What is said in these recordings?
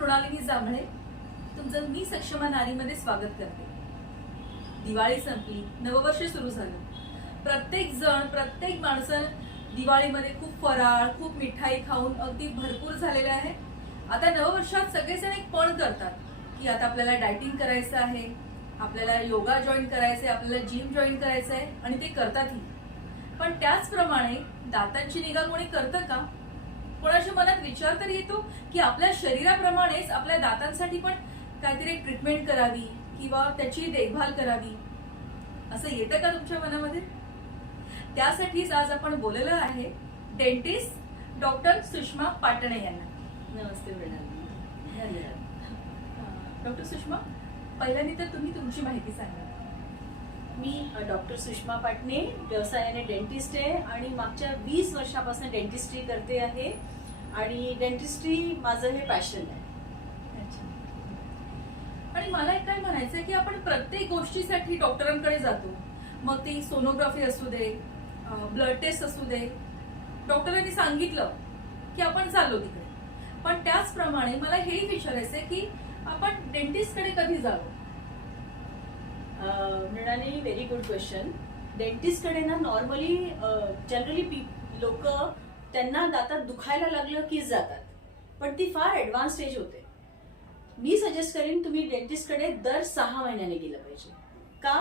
मृणालिनी जांभळे तुमचं मी सक्षमा नारीमध्ये स्वागत करते। दिवाळी संपली, नववर्ष सुरू झालं। प्रत्येक जण प्रत्येक माणसं दिवाळीमध्ये खूप फराळ खूप मिठाई खाऊन अगदी भरपूर झालेले आहे। आता नववर्षात सगळेजण एक पण करतात की आता आपल्याला डायटिंग करायचं आहे, आपल्याला योगा जॉईन करायचं आहे, आपल्याला जिम जॉईन करायचं आहे आणि ते करतातही। पण त्याचप्रमाणे दातांची निगा कोणी करतं का? कोणाच्या मनात विचार तर येतो की आपल्या शरीराप्रमाणेच आपल्या दातांसाठी पण काहीतरी ट्रीटमेंट करावी किंवा त्याची देखभाल करावी, असं येतं का तुमच्या मनामध्ये? त्यासाठीच आज आपण बोललेलो आहे डेंटिस्ट डॉक्टर सुषमा पाटणे यांना। नमस्ते मॅडम, धन्यवाद। डॉक्टर सुषमा, पहिल्यांदा तर तुम्ही तुमची माहिती सांगा। मी डॉक्टर सुषमा पाटणे, व्यवसायाने डेंटिस्ट आहे आणि मागच्या 20 वर्षापासून डेंटिस्ट्री करते आहे आणि डेंटिस्ट्री माझं हे पॅशन आहे। आणि मला एक काय म्हणायचंय की आपण प्रत्येक गोष्टीसाठी डॉक्टरांकडे जातो, मग ती सोनोग्राफी असू दे, ब्लड टेस्ट असू दे, डॉक्टरांनी सांगितलं की आपण चाललो तिकडे। पण त्याचप्रमाणे मला हेही विचारायचंय की आपण डेंटिस्टकडे कधी जावं? Mrunali, very good question. डेंटिस्टकडे ना नॉर्मली जनरली लोक त्यांना दातात दुखायला लागलं की जातात, पण ती फार ऍडव्हान्स स्टेज होते। मी सजेस्ट करेन तुम्ही डेंटिस्टकडे दर 6 महिन्याने गेलं पाहिजे। का?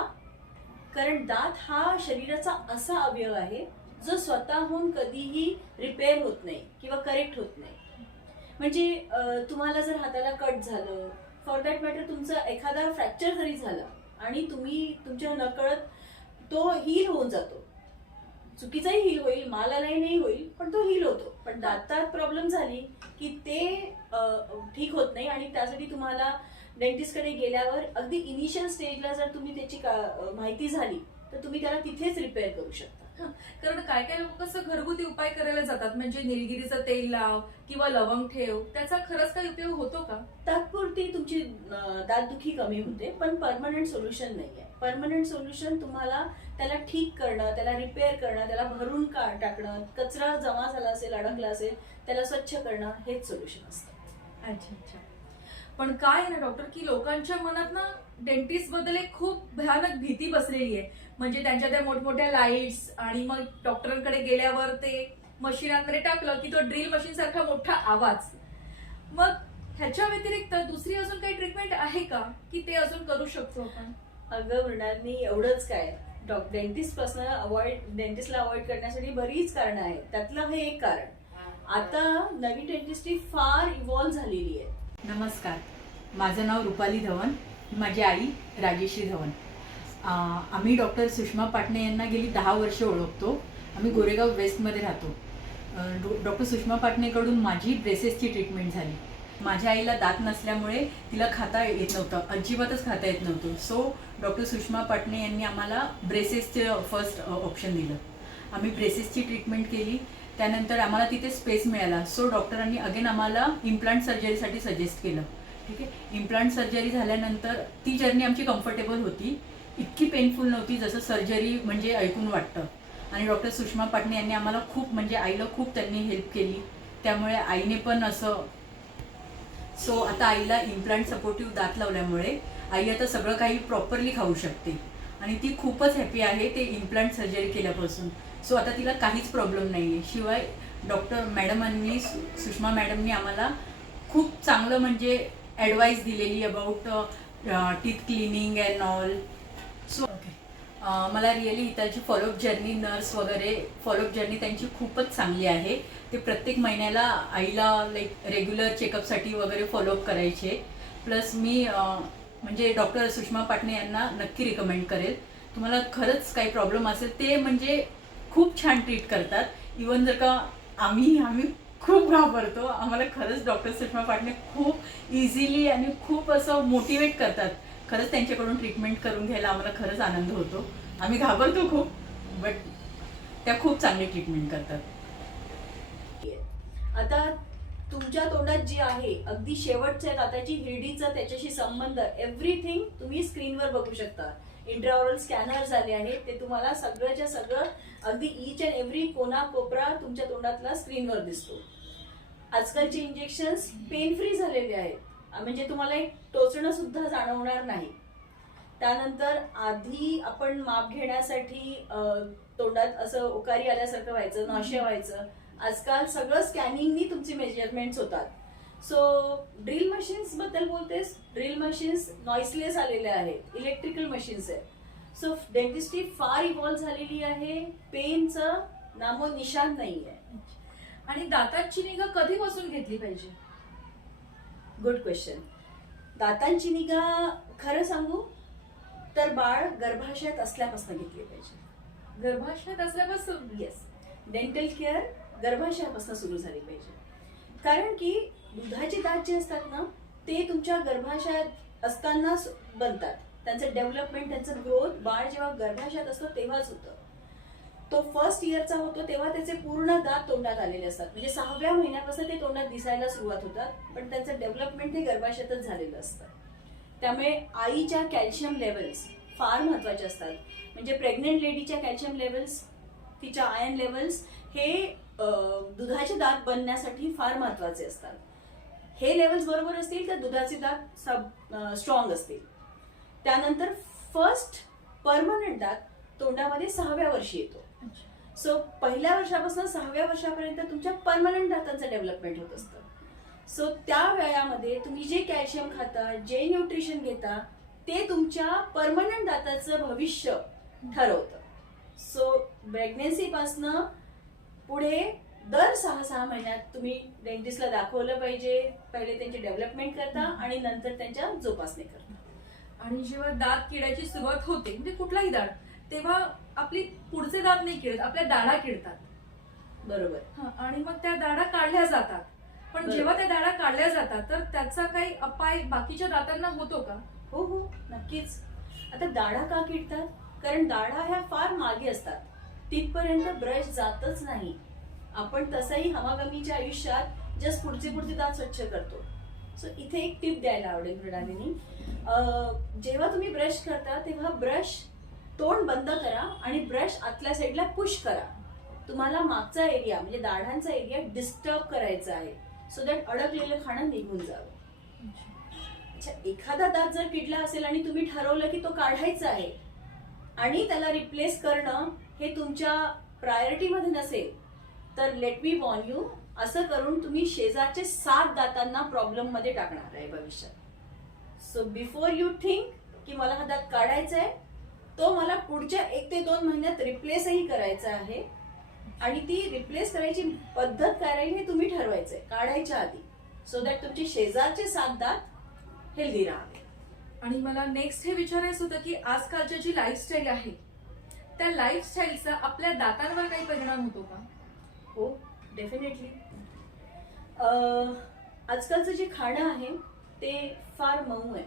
कारण दात हा शरीराचा असा अवयव आहे जो स्वतःहून कधीही रिपेअर होत नाही किंवा करेक्ट होत नाही। म्हणजे तुम्हाला जर हाताला कट झालं, फॉर दॅट मॅटर तुमचं एखादा फ्रॅक्चर जरी झालं आणि तुम्ही तुमच्या नकळत तो हील होऊन जातो, चुकीचाही हील होईल, मालालाही नाही होईल, पण तो हील होतो। पण दातात प्रॉब्लेम झाली की ते ठीक होत नाही आणि त्यासाठी तुम्हाला डेंटिस्टकडे गेल्यावर अगदी इनिशियल स्टेजला जर तुम्ही त्याची माहिती झाली तर तुम्ही त्याला तिथेच रिपेअर करू शकता। कारण काय काय लोक कसं घरगुती उपाय करायला जातात, म्हणजे निलगिरीचं तेल लाव किंवा लवंग ठेव, त्याचा खरंच काही उपयोग होतो का? तात्पुरती तुमची दातदुखी कमी होते, पण परमनंट सोल्युशन नाहीये। परमनंट सोल्युशन तुम्हाला त्याला ठीक करणं, त्याला रिपेअर करणं, त्याला भरून टाकणं, कचरा जमा झाला असेल, अडकला असेल, त्याला स्वच्छ करणं, हेच सोल्युशन असतं। अच्छा अच्छा। पण काय आहे ना डॉक्टर की लोकांच्या मनात ना डेंटिस्ट बद्दल एक खूप भयानक भीती बसलेली आहे। म्हणजे त्यांच्या त्या मोठमोठ्या लाईट्स आणि मग डॉक्टरांकडे गेल्यावर ते मशीनांमध्ये टाकलं की तो ड्रिल मशीन सारखा मोठा आवाज। मग ह्याच्या व्यतिरिक्त दुसरी अजून काही ट्रीटमेंट आहे का की ते अजून करू शकतो आपण? अगं मृणालिनी, एवढंच काय, डेंटिस्ट पासून डेंटिस्टला अवॉइड करण्यासाठी बरीच कारणं आहेत। त्यातलं हे एक कारण, आता नवीन डेंटिस्ट्री फार इव्हॉल्व्ह झालेली आहे। नमस्कार, माझं नाव रुपाली धवन, माझी आई राजेश्री धवन। आम्ही डॉक्टर सुषमा पाटणे यांना गेली 10 वर्ष ओळखतो। आम्ही गोरेगाव वेस्टमध्ये राहतो। डॉक्टर सुषमा पाटणेकडून माझी ब्रेसेसची ट्रीटमेंट झाली। माझ्या आईला दात नसल्यामुळे तिला खाता येत नव्हतं, अजिबातच खाता येत नव्हतं। सो डॉक्टर सुषमा पाटणे यांनी आम्हाला ब्रेसेसचं फर्स्ट ऑप्शन दिलं। आम्ही ब्रेसेसची ट्रीटमेंट केली, त्यानंतर आम्हाला तिथे स्पेस मिळाला। सो डॉक्टरांनी अगेन आम्हाला इम्प्लांट सर्जरीसाठी सजेस्ट केलं। ठीक आहे, इम्प्लांट सर्जरी झाल्यानंतर ती जर्नी आमची कम्फर्टेबल होती, इतकी पेनफुल नव्हती जसं सर्जरी म्हणजे ऐकून वाटतं। आणि डॉक्टर सुषमा पाटणे यांनी आम्हाला खूप, म्हणजे आईला खूप त्यांनी हेल्प केली, त्यामुळे आईने पण असं सो आता आईला इम्प्लांट सपोर्टिव्ह दात लावल्यामुळे आई आता सगळं काही प्रॉपरली खाऊ शकते आणि ती खूपच हॅपी आहे ते इम्प्लांट सर्जरी केल्यापासून। सो आता तिला काहीच प्रॉब्लेम नाही आहे। शिवाय डॉक्टर मॅडमांनी, सुषमा मॅडमनी आम्हाला खूप चांगलं म्हणजे ॲडवाईस दिलेली about teeth cleaning and all. So मला रिअली इथलची फॉलोअप जर्नी, नर्स वगैरे फॉलोअप जर्नी त्यांची खूपच चांगली आहे। ते प्रत्येक महिन्याला आईला लाईक रेग्युलर चेकअपसाठी वगैरे फॉलोअप करायचे। प्लस मी म्हणजे डॉक्टर सुषमा पाटणे यांना नक्की रिकमेंड करेल। तुम्हाला खरंच काही प्रॉब्लेम असेल ते म्हणजे खूप छान ट्रीट करतात। इवन जर का आम्ही खूप घाबरतो, आम्हाला खरंच डॉक्टर सुषमा पाटणे खूप इझिली आणि खूप असं मोटिवेट करतात। खरंच त्यांच्याकडून ट्रीटमेंट करून घ्यायला आम्हाला खरंच आनंद होतो। आम्ही घाबरतो खूप, बट त्या खूप चांगली ट्रीटमेंट करतात। आता तुमच्या तोंडात जी आहे अगदी शेवटच्या दाताची हिरडीचा त्याच्याशी संबंध, एव्हरीथिंग तुम्ही स्क्रीनवर बघू शकता। इंट्राओरल स्कॅनर झाले आहेत, ते तुम्हाला सगळ्याच्या सगळं अगदी ईच अँड एव्हरी कोना कोपरा तुमच्या तोंडातला स्क्रीनवर दिसतो। आजकालचे इंजेक्शन्स पेन फ्री झालेले आहेत, म्हणजे तुम्हाला एक टोचणं सुद्धा जाणवणार नाही. त्यानंतर आधी आपण माप घेण्यासाठी तोंडात असं ओकारी आल्यासारखं व्हायचं, नॉशिया व्हायचं. आजकाल सगळं स्कॅनिंगनी तुमची मेजरमेंट्स होतात. सो ड्रिल मशीन्स बद्दल बोलतेस, ड्रिल मशीन्स नॉइसलेस आलेल्या आहेत, इलेक्ट्रिकल मशीन्स आहेत. सो डेंटिस्ट्री फार इव्हॉल्व्ह झालेली आहे, पेनचं नामो निशान नाही आहे. आणि दातांची निगा कधीपासून घेतली पाहिजे? Good question. दातांची निगा खरं सांगू तर बाळ गर्भाशयात असल्यापासून घेतली पाहिजे. गर्भाशयात असल्यापासून? येस, डेंटल केअर गर्भाशयापासून सुरू झाली पाहिजे. कारण की दुधाचे दात जे असतात ना ते तुमच्या गर्भाशयात असताना बनतात. त्यांचं डेव्हलपमेंट, त्यांचं ग्रोथ बाळ जेव्हा गर्भाशयात असतो तेव्हाच होतं. तो फर्स्ट इयरचा होतो तेव्हा त्याचे पूर्ण दात तोंडात आलेले असतात. म्हणजे 6व्या महिन्यापासून ते तोंडात दिसायला सुरुवात होतात, पण त्यांचं डेव्हलपमेंट हे गर्भाशयातच झालेलं असतं. त्यामुळे आईच्या कॅल्शियम लेवल्स फार महत्वाचे असतात. म्हणजे प्रेग्नेंट लेडीच्या कॅल्शियम लेवल्स, तिच्या आयर्न लेवल्स हे दुधाचे दात बनण्यासाठी फार महत्वाचे असतात. हे लेवल्स बरोबर असतील तर दुधाचे दात स्ट्रॉंग असतील. त्यानंतर फर्स्ट परमनंट दात तोंडामध्ये 6व्या वर्षी येतो. सो पहिल्या वर्षापासून 6व्या वर्षापर्यंत तुमच्या परमनंट दातांचं डेव्हलपमेंट होत असतं. सो त्या वेळामध्ये तुम्ही जे कॅल्शियम खाता, जे न्यूट्रिशन घेता ते तुमच्या परमनंट दाताचं भविष्य ठरवतं. सो प्रेग्नेन्सीपासनं पुढे दर 6-6 महिन्यात तुम्ही डेंटिस्टला दाखवलं पाहिजे. पहिले त्यांची डेव्हलपमेंट करता आणि नंतर त्यांच्या जोपासणी करता. आणि जेव्हा दात किडायची सुरुवात होते, म्हणजे कुठलाही दात, तेव्हा आपली पुढचे दात नाही किडत, आपल्या दाढा किडतात. बरोबर. आणि मग त्या दाढा काढल्या जातात. पण बरोबर. जेव्हा त्या दाढा काढल्या जातात तर त्याचा काही अपाय बाकीच्या दातांना होतो का? हो हो, नक्कीच. आता दाढा का किडतात? कारण दाढा ह्या फार मागे असतात, तिथपर्यंत ब्रश जातच नाही. आपण तसंही हमागमीच्या आयुष्यात जस्ट पुढचे दात स्वच्छ करतो. सो इथे एक टिप द्यायला आवडेल मृणालिनी. जेव्हा तुम्ही ब्रश करता तेव्हा ब्रश तोंड बंद करा आणि ब्रश आतल्या साईडला पुश करा. तुम्हाला मागचा एरिया म्हणजे दाढांचा एरिया डिस्टर्ब करायचा आहे, सो दॅट अडकलेलं खाणं निघून जावं. अच्छा, एखादा दात जर किडला असेल आणि तुम्ही ठरवलं की तो काढायचा आहे आणि त्याला रिप्लेस करणं हे तुमच्या प्रायोरिटीमध्ये नसेल तर लेट मी वॉर्न यू, असं करून तुम्ही शेजारचे 7 दातांना प्रॉब्लेम मध्ये टाकणार आहे भविष्यात. सो बिफोर यू थिंक की मला हा दात काढायचा आहे, तो मला पुढच्या 1 ते 2 महिन्यात रिप्लेसही करायचा आहे. आणि ती रिप्लेस करायची पद्धत काय राहील हे तुम्ही ठरवायचंय काढायच्या आधी, सो दॅट तुमचे शेजारचे 7 दात हेल्दी राहावे. आणि मला नेक्स्ट हे विचारायचं होतं की आजकालची जी लाईफस्टाईल आहे त्या लाईफस्टाईलचा आपल्या दातांवर काही परिणाम होतो का? हो, डेफिनेटली. आजकालचं जे खाणं आहे ते फार मऊ आहे.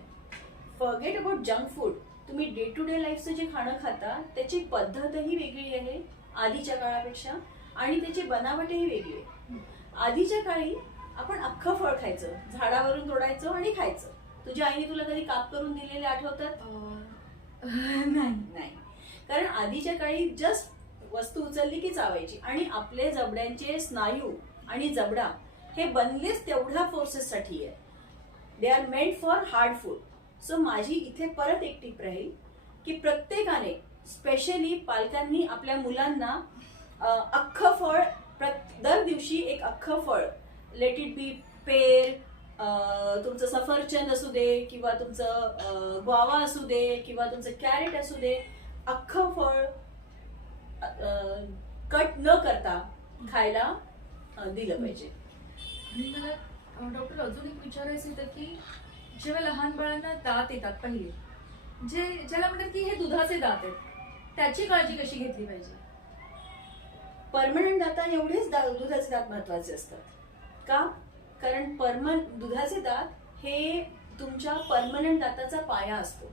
Forget about junk food. तुम्ही डे टू डे लाईफचं जे खाणं खाता त्याची पद्धतही वेगळी आहे आधीच्या काळापेक्षा आणि त्याची बनावटही वेगळी आहे. आधीच्या काळी आपण अख्खं फळ खायचं, झाडावरून तोडायचं आणि खायचं. तुझ्या आईने तुला कधी काप करून दिलेले आठवतात? नाही. कारण आधीच्या काळी जस्ट वस्तू उचलली की चावायची. आणि आपले जबड्यांचे स्नायू आणि जबडा हे बनलेच तेवढ्या फोर्सेससाठी आहे. They are made for hard food. So माझी इथे परत एक टिप राहील की प्रत्येकाने, स्पेशली पालकांनी, आपल्या मुलांना अख्खं फळ दर दिवशी एक अख्खं फळ, लेट इट बी पेर, तुमचं सफरचंद असू दे किंवा तुमचं ग्वावा असू दे किंवा तुमचं कॅरेट असू दे, अख्खं फळ कट न करता खायला दिलं पाहिजे. आणि मला डॉक्टर अजून एक विचारायचं होतं की जेव्हा लहान बाळांना दात येतात पहिले, ज्याला म्हणतात की हे दुधाचे दात आहेत, त्याची काळजी कशी घेतली पाहिजे? परमनंट दाता एवढेच दुधाचे दात महत्वाचे असतात. का? कारण दुधाचे दात हे तुमच्या परमनंट दाताचा पाया असतो.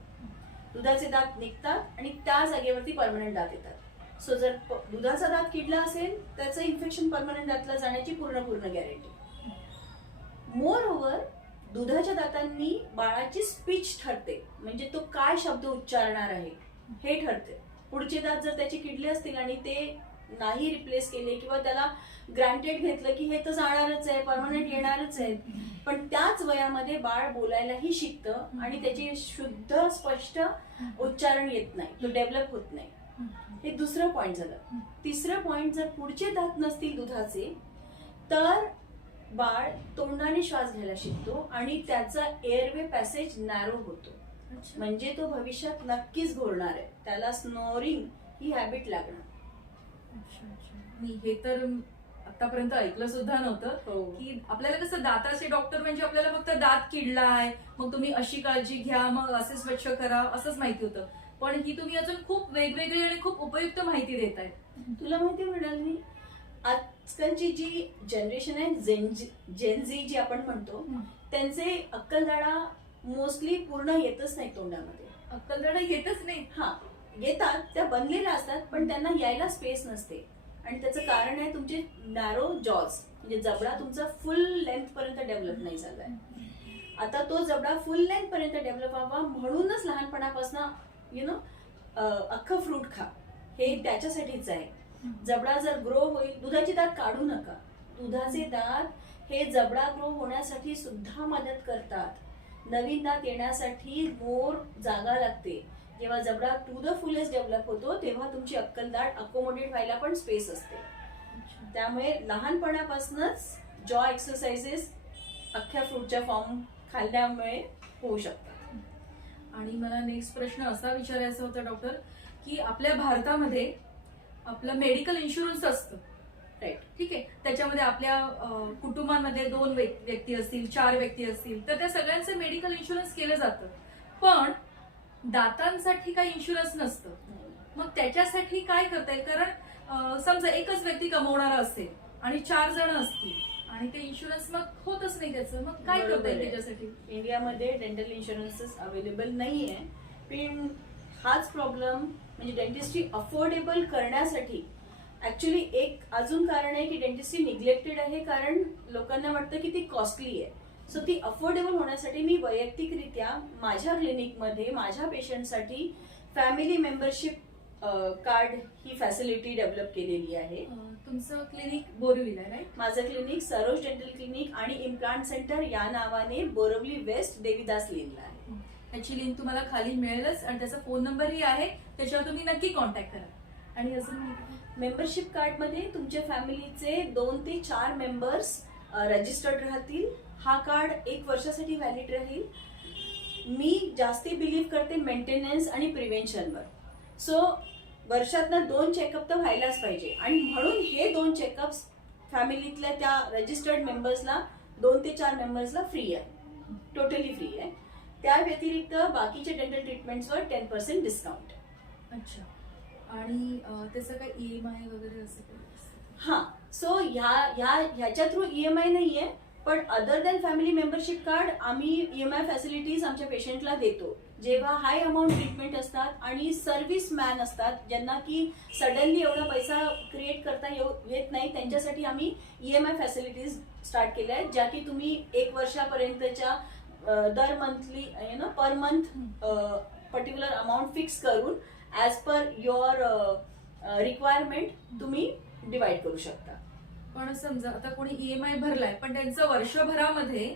दुधाचे दात निघतात आणि त्या जागेवरती परमनंट दात येतात. सो जर दुधाचा दात किडला असेल त्याचं इन्फेक्शन परमनंट दातला जाण्याची पूर्ण गॅरंटी. मोर ओव्हर, दुधाच्या दातांनी बाळाची स्पीच ठरते, म्हणजे तो काय शब्द उच्चारणार आहे हे ठरते. पुढचे दात जर त्याचे किडले असतील आणि ते नाही रिप्लेस केले किंवा त्याला ग्रँटेड घेतलं की हे तर जाणारच आहे, परमनंट येणारच आहे, पण त्याच वयामध्ये बाळ बोलायलाही शिकतं आणि त्याचे शुद्ध स्पष्ट उच्चारण येत नाही, तो डेव्हलप होत नाही. हे दुसरं पॉइंट झालं. तिसरं पॉइंट, जर पुढचे दात नसतील दुधाचे तर बाळ तोंडाने श्वास घ्यायला शिकतो आणि त्याचा एअरवे पॅसेज नॅरो होतो, म्हणजे तो भविष्यात नक्कीच घोरणार आहे, त्याला स्नोरिंग ही हॅबिट लागणार. मी हे तर आतापर्यंत ऐकलं सुद्धा नव्हतं की आपल्याला कसं दाताचे डॉक्टर म्हणजे आपल्याला फक्त दात किडलाय मग तुम्ही अशी काळजी घ्या, मग असे स्वच्छ करा, असंच माहिती होतं. पण ही तुम्ही अजून खूप वेगवेगळी आणि खूप उपयुक्त माहिती देताय. तुला माहिती म्हणाल मी, आजकालची जी जनरेशन आहे जेनझी जी आपण म्हणतो, त्यांचे अक्कलदाडा मोस्टली पूर्ण येतच नाही तोंडामध्ये. अक्कलदाडा येतच नाही? हा, येतात, त्या बनलेल्या असतात पण त्यांना यायला स्पेस नसते. आणि त्याचं कारण आहे तुमचे नॅरो जॉज, म्हणजे जबडा तुमचा फुल लेंथ पर्यंत डेव्हलप नाही झालाय. आता तो जबडा फुल लेंथ पर्यंत डेव्हलप व्हावा म्हणूनच लहानपणापासून अख्खं फ्रूट खा, हे त्याच्यासाठीच आहे. जबडा जर ग्रो होईल, दुधाचे दात काढू नका. दुधाचे दात हे जबडा ग्रो होण्यासाठी सुद्धा मदत करतात. नवीन दात येण्यासाठी मोर जागा लागते. जेव्हा जबडा टू द फुलेस्ट डेव्हलप होतो तेव्हा तुमची अक्कलदाढ अकोमोडेट व्हायला पण स्पेस असते. त्यामुळे लहानपणापासूनच जॉ एक्सरसाइजेस अख्ख्या फ्रूटच्या फॉर्म खाल्ल्यामुळे होऊ शकतात. आणि मला नेक्स्ट प्रश्न असा विचारायचा होता डॉक्टर, की आपल्या भारतामध्ये आपलं मेडिकल इन्शुरन्स असतं, राईट? ठीक आहे, त्याच्यामध्ये आपल्या कुटुंबामध्ये 2 व्यक्ती असतील, 4 व्यक्ती असतील, तर त्या सगळ्यांचं मेडिकल इन्शुरन्स केलं जातं. पण दातांसाठी काही इन्शुरन्स नसतं. मग त्याच्यासाठी काय करता येईल? कारण समजा एकच व्यक्ती कमवणारा असेल आणि 4 जण असतील आणि ते इन्शुरन्स मग होतच नाही त्याचं, मग काय करता येईल त्याच्यासाठी? इंडियामध्ये डेंटल इन्शुरन्सेस अवेलेबल नाहीये. पण हाच प्रॉब्लेम, म्हणजे डेंटिस्ट्री अफोर्डेबल करण्यासाठी ऍक्च्युली एक अजून कारण आहे की डेंटिस्ट्री निग्लेक्टेड आहे, कारण लोकांना वाटतं की ती कॉस्टली आहे. सो ती अफोर्डेबल होण्यासाठी मी वैयक्तिकरित्या माझ्या क्लिनिकमध्ये माझ्या पेशंटसाठी फॅमिली मेंबरशिप कार्ड ही फॅसिलिटी डेव्हलप केलेली आहे. तुमचं क्लिनिक बोरिवलीला आहे, राईट? माझं क्लिनिक सरोज डेंटल क्लिनिक आणि इम्प्लांट सेंटर या नावाने बोरवली वेस्ट देवीदास लेनला आहे. त्याची लिंक तुम्हाला खाली मिळेलच आणि त्याचा फोन नंबरही आहे, त्याच्यावर तुम्ही नक्की कॉन्टॅक्ट करा. आणि अजून मेंबरशिप कार्डमध्ये तुमच्या फॅमिलीचे 2 ते 4 मेंबर्स रजिस्टर्ड राहतील. हा कार्ड 1 वर्षासाठी व्हॅलिड राहील. मी जास्ती बिलीव्ह करते मेंटेनन्स आणि प्रिव्हेन्शनवर. सो वर्षातनं 2 चेकअप तर व्हायलाच पाहिजे आणि म्हणून हे 2 चेकअप्स फॅमिलीतल्या त्या रजिस्टर्ड मेंबर्सला 2 ते 4 मेंबर्सला फ्री आहे, टोटली फ्री आहे. त्या व्यतिरिक्त बाकीच्या डेंटल ट्रीटमेंट्सवर 10% डिस्काउंट. अच्छा. आणि त्याचं काय EMI वगैरे असं काही? हा, सो ह्याच्या थ्रू EMI नाहीये, पण other than family membership card आम्ही EMI फॅसिलिटीज आमच्या पेशंटला देतो. जेव्हा हाय अमाऊंट ट्रीटमेंट असतात आणि सर्व्हिस मॅन असतात ज्यांना की सडनली एवढा पैसा क्रिएट करता येत नाही, त्यांच्यासाठी आम्ही EMI फॅसिलिटीज स्टार्ट केल्या आहेत, ज्या की तुम्ही 1 वर्षापर्यंतच्या दर monthly per month particular amount fix करून ऍज पर युअर रिक्वायरमेंट तुम्ही डिवाइड करू शकता. पण समजा आता कोणी EMI भरलाय पण त्यांचं वर्षभरामध्ये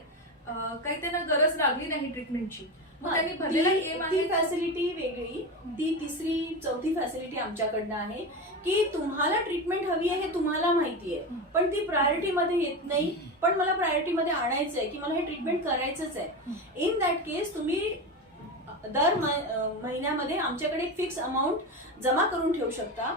काही त्यांना गरज लागली नाही ट्रीटमेंटची, मग त्यांनी भरलेला EMI फॅसिलिटी वेगळी, ती 3री 4थी फॅसिलिटी आमच्याकडनं आहे की तुम्हाला ट्रीटमेंट हवी आहे हे तुम्हाला माहिती आहे, पण ती प्रायोरिटी मध्ये येत नाही, पण मला प्रायोरिटी मध्ये आणायचं आहे की मला हे ट्रीटमेंट करायचंच आहे. इन दॅट केस तुम्ही दर महिन्यामध्ये आमच्याकडे एक फिक्स अमाऊंट जमा करून ठेवू शकता.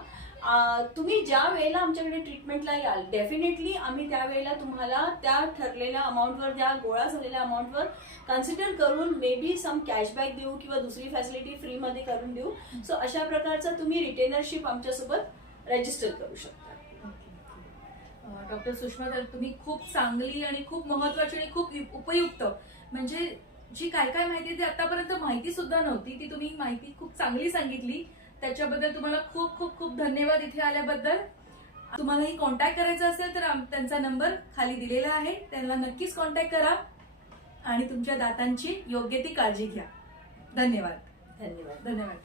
तुम्ही ज्या वेळेला आमच्याकडे ट्रीटमेंटला याल डेफिनेटली आम्ही त्यावेळेला तुम्हाला त्या ठरलेल्या अमाऊंटवर, त्या गोळा झालेल्या अमाऊंटवर कन्सिडर करून मे बी सम कॅशबॅक देऊ किंवा दुसरी फॅसिलिटी फ्रीमध्ये करून देऊ. सो अशा प्रकारचा तुम्ही रिटेनरशिप आमच्यासोबत रजिस्टर करू शकता. डॉक्टर सुषमा, तुम्ही खूप चांगली आणि खूप महत्वाची आणि खूप उपयुक्त, म्हणजे जी काय काय माहिती ती आतापर्यंत माहिती सुद्धा नव्हती, ती तुम्ही माहिती खूप चांगली सांगितली. त्याच्याबद्दल तुम्हाला खूप खूप खूप धन्यवाद इथे आल्याबद्दल. तुम्हालाही कॉन्टॅक्ट करायचा असेल तर त्यांचा नंबर खाली दिलेला आहे, त्यांना नक्कीच कॉन्टॅक्ट करा आणि तुमच्या दातांची योग्य ती काळजी घ्या. धन्यवाद. धन्यवाद. धन्यवाद.